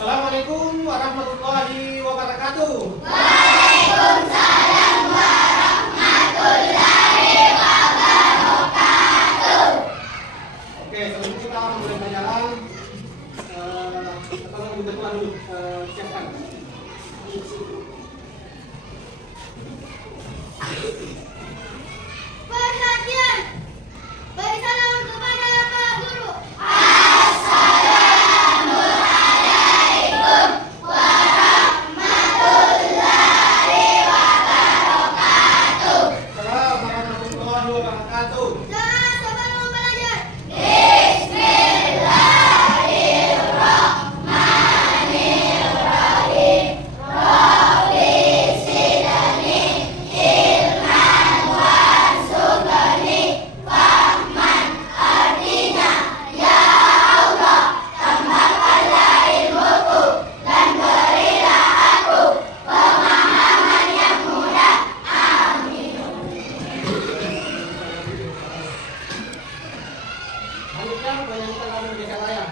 Assalamualaikum warahmatullahi wabarakatuh. Waalaikumsalam warahmatullahi wabarakatuh. Oke, sebelum kita mulai berjalan, tolong dibentukkan dulu, siapkan. Perhatian, beri salam kepada Pak Guru. Assalamualaikum warahmatullahi wabarakatuh. Dan sebelum belajar, Selanjutnya menyanyikan lagu Desa Raya.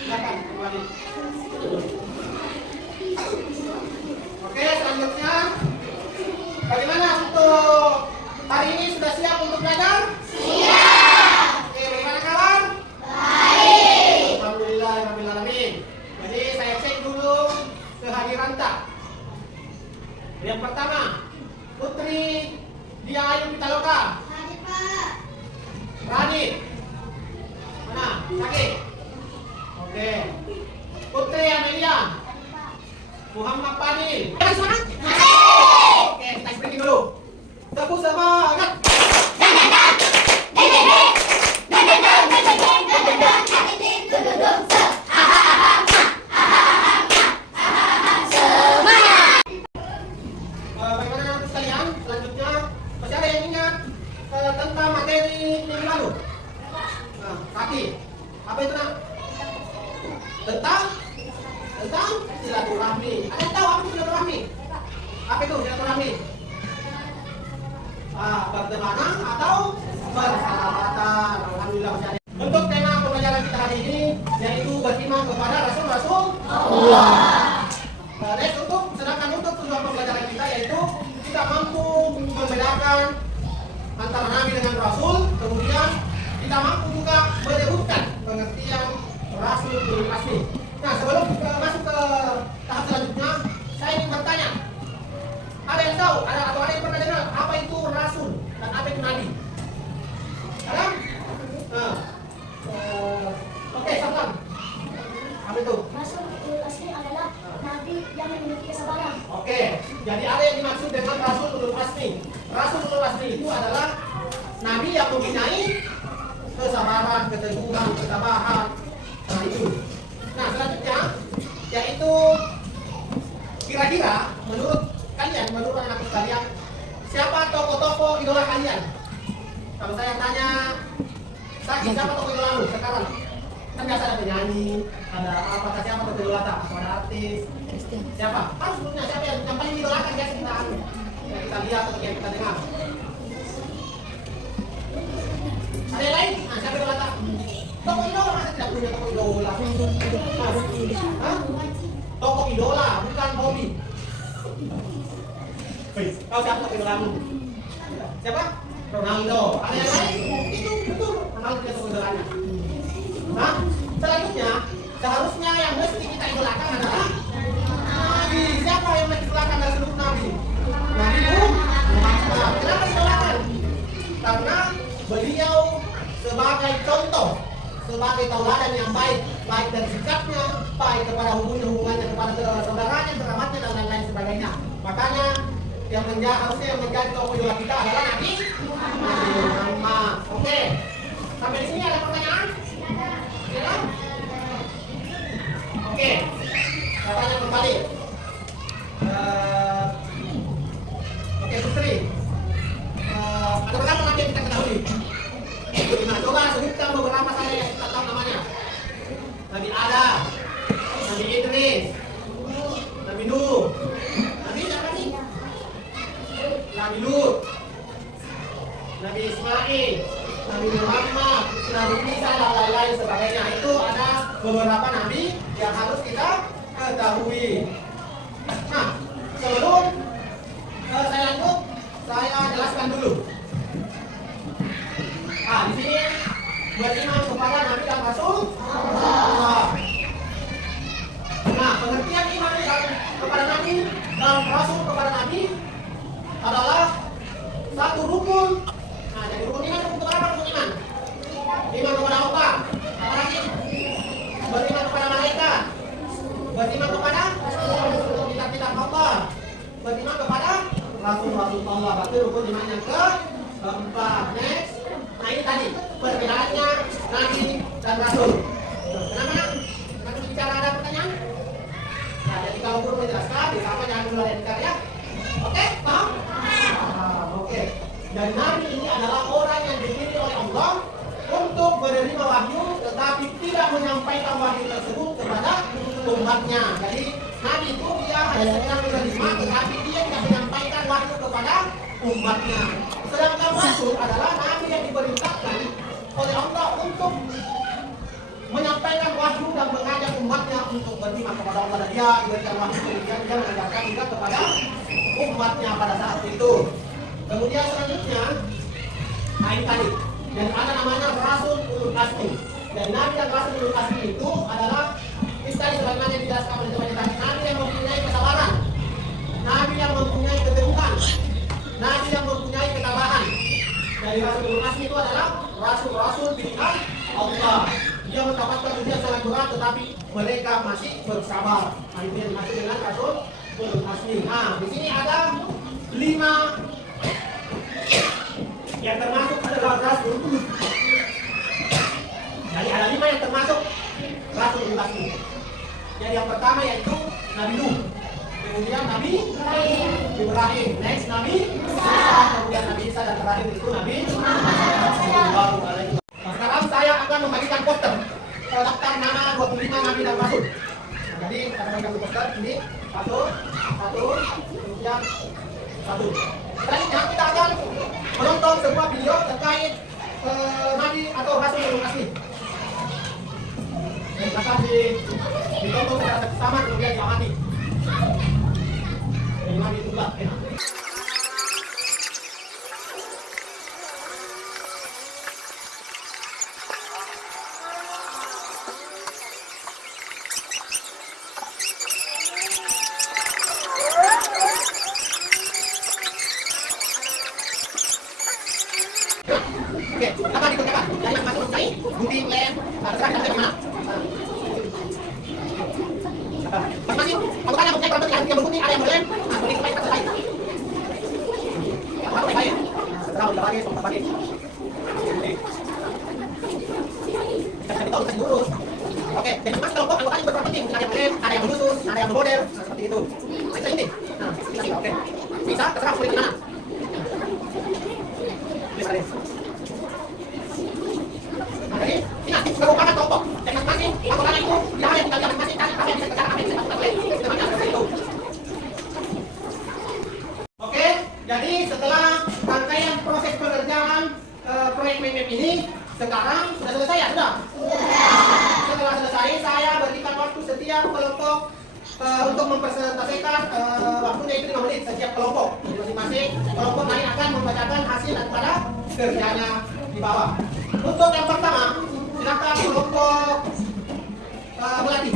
Silakan kembali. Oke, selanjutnya bagaimana untuk hari ini, sudah siap untuk belajar? Siap. Oke, bagaimana kawan? Baik. Alhamdulillahirrahmanirrahim. Jadi saya cek dulu kehadiran tak. Yang pertama, Putri Dia Ayu Pitaloka. hadir Pak. Radit. Mana? Sakit. Oke. Putri Amelia. Muhammad Fadil. Oke, kita breaking dulu. Tepuk semangat. Bagaimana teman sekalian? Selanjutnya, masih ada yang ingat tentang materi minggu lalu? Nah, kaki. Apa itu nak? Tentang silaturahmi. Ada yang tahu apa itu silaturahmi? Apa itu silaturahmi? Bertemanang atau bersahabatan. Alhamdulillah masih ada. Untuk tema pembelajaran kita hari ini yaitu beriman kepada Rasul Allah. Dan untuk tujuan pembelajaran kita yaitu kita mampu membedakan antara Nabi dengan Rasul, kemudian kita mampu juga menyebutkan pengertian Rasul ulul azmi. Nah, sebelum kita masuk ke tahap selanjutnya, saya ingin bertanya, ada yang tahu, atau ada yang pernah dengar apa itu Rasul dan apa itu Nabi? Ada? Oke, Sablan. Apa itu? Rasul ulul azmi adalah nabi yang memiliki kesabaran. Oke, jadi ada yang dimaksud dengan Rasul ulul azmi. Rasul ulul azmi itu adalah Nabi yang mempunyai kesabaran, keteguhan, ketabahan. Nah itu. Nah selanjutnya yaitu kira-kira menurut kalian, menurut anak sekalian, siapa tokoh-tokoh idola kalian? Kalau saya tanya, siapa tokoh idolamu sekarang? Kan biasa ada penyanyi, ada apakah siapa tokoh idola tak? Atau ada artis? Siapa? Harus sebutnya siapa yang paling idolakan biasa kita lihat atau yang kita dengar. punya toko idola? Hah? Toko idola, bukan hobi. Kau siapa toko idolamu? Siapa? Ronaldo. Ada yang lain? Itu betul. Ronaldo punya toko idolanya. Nah, selanjutnya seharusnya yang mesti kita idolakan adalah Nabi. Siapa yang mesti idolakan dari seluruh Nabi? Nabi Muhammad. Kenapa idolakan? Karena beliau sebagai contoh, sebagai tauladan yang baik, baik dari sikapnya, baik kepada hubungannya kepada saudara-saudaranya, kerabatnya dan lain-lain sebagainya. Makanya harusnya yang menjadi tokoh idola kita adalah Nabi Muhammad. Oke, sampai di sini ada pertanyaan? Ya? Oke, saya tanya kembali. Oke, Putri. Ada berapa nabi yang kita ketahui? Nah, coba sebutkan beberapa saya yang kita tahu namanya. Nabi Adam, Nabi Idris, Nabi Nuh, Nabi siapa nih? Nabi Lut, Nabi Ismail, Nabi Muhammad, Nabi Isa dan lain-lain sebagainya. Itu ada beberapa nabi yang harus kita ketahui. Nah, sebelum saya lanjut, saya jelaskan dulu. Nah, di sini beriman kepada Nabi dan Rasul Allah. Nah, pengertian iman kepada Nabi dan Rasul kepada Nabi adalah satu rukun. Nah, jadi rukun iman itu apa rukun iman? Iman kepada Allah, apalagi beriman kepada malaikat, beriman kepada kitab-kitab Allah, beriman kepada Rasul-Rasul Allah. Berarti rukun iman yang keempat. Next. Nah, ini tadi perbedaannya Nabi dan Rasul. Kenapa? Nanti bicara ada pertanyaan? Nah, jadi kalau guru menjelaskan, sama jangan dulu ada bicara ya. Oke, paham? Oke. Dan Nabi ini adalah orang yang dipilih oleh Allah untuk menerima wahyu, tetapi tidak menyampaikan wahyu tersebut kepada umatnya. Jadi Nabi itu dia hanya sekedar menerima, tetapi dia tidak menyampaikan wahyu kepada umatnya. Sedangkan Rasul adalah Nabi yang diperintahkan oleh Allah untuk menyampaikan wahyu dan mengajak umatnya untuk beriman kepada Allah. Dan dia diberikan wahyu, kemudian dia mengajarkan juga kepada umatnya pada saat itu. Kemudian selanjutnya, nah ini tadi, dan ada namanya Rasul Ulul Azmi. Dan Nabi dan Rasul Ulul Azmi itu adalah tadi sebagaimana yang dijelaskan oleh teman tadi, Nabi yang mempunyai kesabaran, Nabi yang mempunyai keteguhan, Nabi yang mempunyai ketabahan. Dari Rasul Ulul Azmi itu adalah Rasul-Rasul pilihan Allah. Dia mendapatkan ujian sangat berat, tetapi mereka masih bersabar. Nah, itu yang dimaksud dengan Rasul Ulul Azmi. Nah, di sini ada 5 yang termasuk adalah Rasul. Jadi ada 5 yang termasuk Rasul Ulul Azmi. Jadi yang pertama yaitu Nabi Nuh, kemudian Nabi Ibrahim, next Nabi Isa, kemudian Nabi Isa, dan terakhir itu Nabi Muhammad. Nah, sekarang saya akan membagikan poster daftar nama 25 Nabi dan Rasul. Nah, jadi saya bagikan poster ini satu, kemudian satu. Selanjutnya kita akan menonton sebuah video terkait Nabi atau Rasul Ulul Azmi. Akan ditonton secara bersama, kemudian diamati. Diamati itu juga. Oke, apa dikerjakan? Dari yang masuk selesai, gunting, lem, terserah kita gimana? Masing-masing, kalau tanya mempunyai problem yang bergunting, ada yang berlem, nah gunting supaya kita selesai. Apa baik-baik? Setelah udah bagi, kita bagi. Kita cari tahu, kita diurus. Oke, jadi mas kelompok anggotanya berapa penting? Ada yang berlem, ada yang berlutut, ada yang bermodel, nah seperti itu. Kita inti. Nah, kita sih, oke. Bisa, terserah kulit gimana? Bisa deh. Jadi, ingat, merupakan kelompok. Dan masing-masing, anggotanya itu, dia hanya tinggal diam masing-masing, cari apa yang bisa kita cari, apa yang bisa kita boleh. Kita baca seperti itu. Oke, jadi setelah rangkaian proses pengerjaan proyek MMM ini, sekarang sudah selesai ya? Sudah? setelah selesai, saya berikan waktu setiap kelompok untuk mempresentasikan waktunya itu 5 menit setiap kelompok. Jadi masing-masing kelompok lain akan membacakan hasil daripada kerjanya di bawah. Untuk yang pertama, silakan kelompok melatih.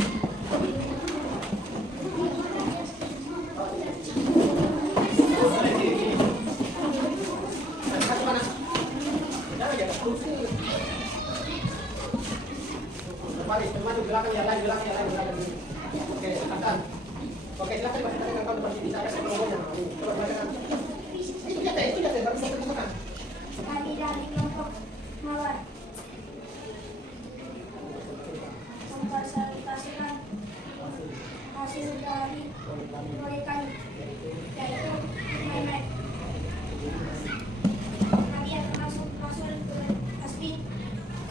Maju belakang ya lain. Oke, silakan. Oke, silakan dibacakan kawan depan sini. Saya kelompoknya. Coba bacakan. Itu jatuh baru saya temukan. Kami dari kelompok mawar mempresentasikan hasil dari proyek kami, yaitu memek. Kami yang termasuk Rasul asli,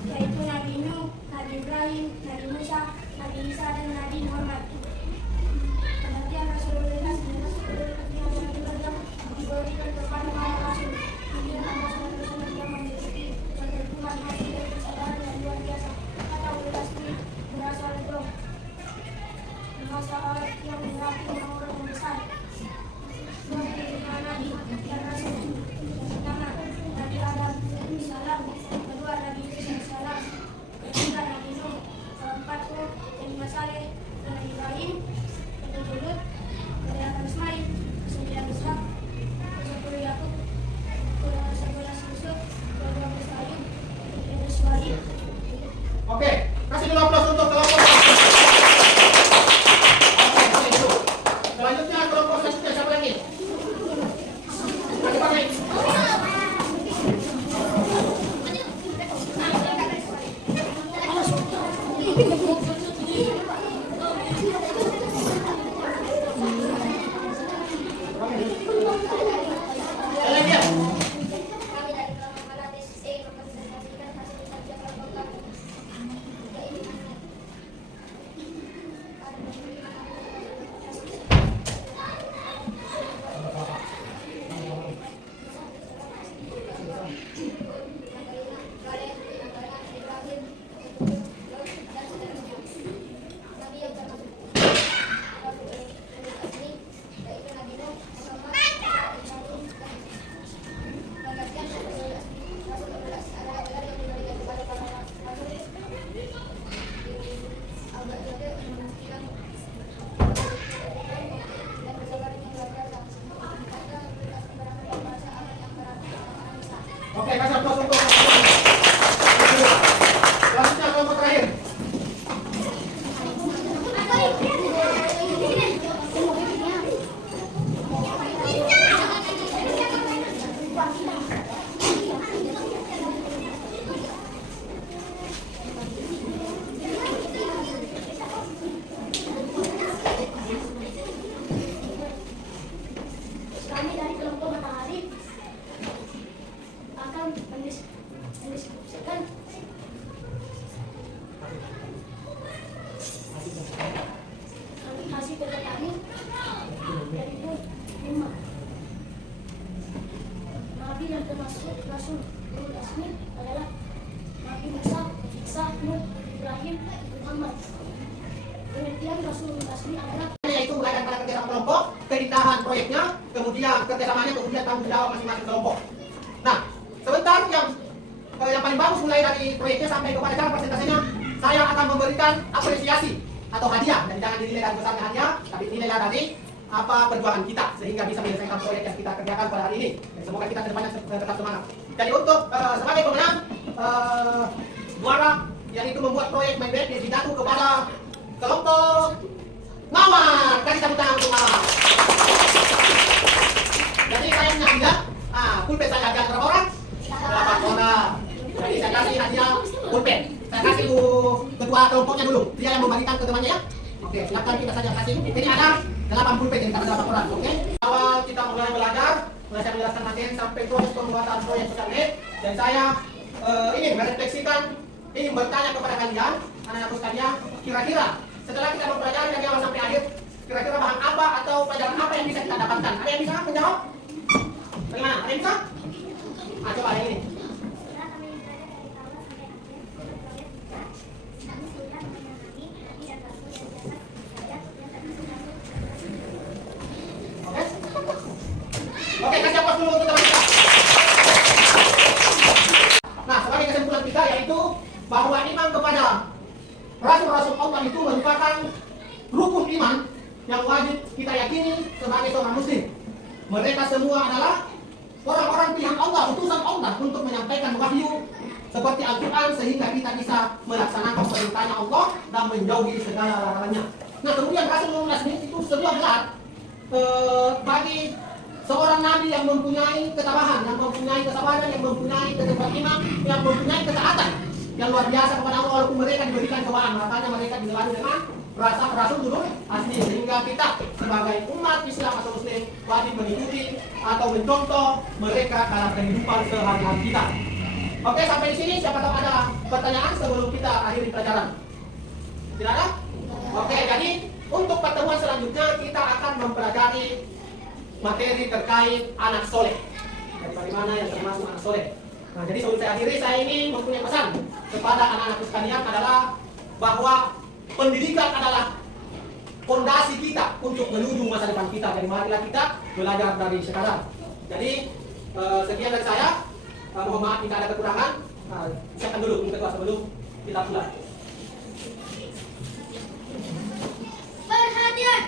yaitu Nabi Nuh, Nabi Ibrahim, Nabi Musa, Nabi Isa, dan Nabi Muhammad. Pengertian Rasulullah diberikan kepada para rasul. Kemudian Rasul yang memiliki ketentuan hati dan kesadaran yang luar biasa. Kata Ulil berasal dari masa yang berarti orang yang besar. Dua kehidupan Nabi dan Rasul. Yang pertama Nabi Adam alaihissalam, kedua Nabi Isa alaihissalam, ketiga Nabi Nuh, keempat Hud, kelima Saleh, Nabi Ibrahim, ketujuh Lut, kedelapan Ismail, kesembilan Ishak, kesepuluh Yakub, ke-11 Yusuf, ke-12 Ayub, ke-13 Syuaib. Oke, kasih dulu aplaus untuk kelompok. Oke, itu. Selanjutnya kelompok selanjutnya siapa lagi? Lagi pakai. Kami dari kelompok Malatis mempresentasikan hasil kerja kelompok kami. Oke, kasih aplaus untuk selanjutnya kelompok terakhir. Kami dari kelompok Matahari akan mendiskusikan hasil kerja kami, yaitu 5 Nabi yang termasuk Rasul Ulul Azmi adalah Nabi Musa, Isa, Nuh, Ibrahim, Muhammad. Pengertian Rasul Ulul Azmi adalah Yaitu mulai daripada kerjasama kelompok, keditahan proyeknya, kemudian kerjasamanya, kemudian tanggung jawab masing-masing kelompok. Nah, sebentar yang paling bagus mulai dari proyeknya sampai kepada cara presentasinya, saya akan memberikan apresiasi atau hadiah, dan jangan dinilai dari besarnya hadiah, tapi dinilai dari apa perjuangan kita sehingga bisa menyelesaikan proyek yang kita kerjakan pada hari ini. Dan semoga kita kedepannya tetap semangat. Jadi untuk sebagai pemenang juara yang itu membuat proyek Mindbed jatuh kepada kelompok Mawar. Kasih tepuk tangan untuk Mawar. Jadi saya punya hadiah. Pulpen saya hadiah berapa orang? 8 orang. Jadi saya kasih hadiah pulpen. Saya kasih ketua kelompoknya dulu. Dia yang membagikan ke temannya ya. Oke, silakan kita saja kasih. Jadi ada 8 pulpen, jadi kita 8 orang. Oke. Awal kita mulai belajar, mulai saya menjelaskan materi sampai proses pembuatan proyek sosial net. Dan saya ingin merefleksikan, ingin bertanya kepada kalian, anak-anak sekalian, kira-kira setelah kita mempelajari dari awal sampai akhir, kira-kira bahan apa atau pelajaran apa yang bisa kita dapatkan? Ada yang bisa menjawab? Bagaimana? Ada yang bisa? Coba yang ini. Mereka semua adalah orang-orang pilihan Allah, utusan Allah untuk menyampaikan wahyu seperti Al-Quran, sehingga kita bisa melaksanakan perintahnya Allah dan menjauhi segala larangannya. Nah, kemudian Rasul menulis itu sebuah gelar bagi seorang nabi yang mempunyai ketabahan, yang mempunyai kesabaran, yang mempunyai keteguhan iman, yang mempunyai ketaatan yang luar biasa kepada Allah, walaupun mereka diberikan cobaan. Makanya mereka digelari dengan Rasul Ulul Azmi, sehingga kita sebagai umat Islam atau Muslim wajib mengikuti atau mencontoh mereka dalam kehidupan sehari-hari kita. Oke, sampai di sini siapa tahu ada pertanyaan sebelum kita akhiri pelajaran? Tidak ada? Oke, jadi untuk pertemuan selanjutnya kita akan mempelajari materi terkait anak soleh. Dari mana yang termasuk anak soleh? Nah, jadi sebelum saya akhiri, saya ini mempunyai pesan kepada anak-anak sekalian adalah bahwa pendidikan adalah fondasi kita untuk menuju masa depan kita. Jadi marilah kita belajar dari sekarang. Jadi sekian dari saya. Mohon maaf jika ada kekurangan. Siapkan dulu untuk ketua sebelum kita mulai. Perhatian.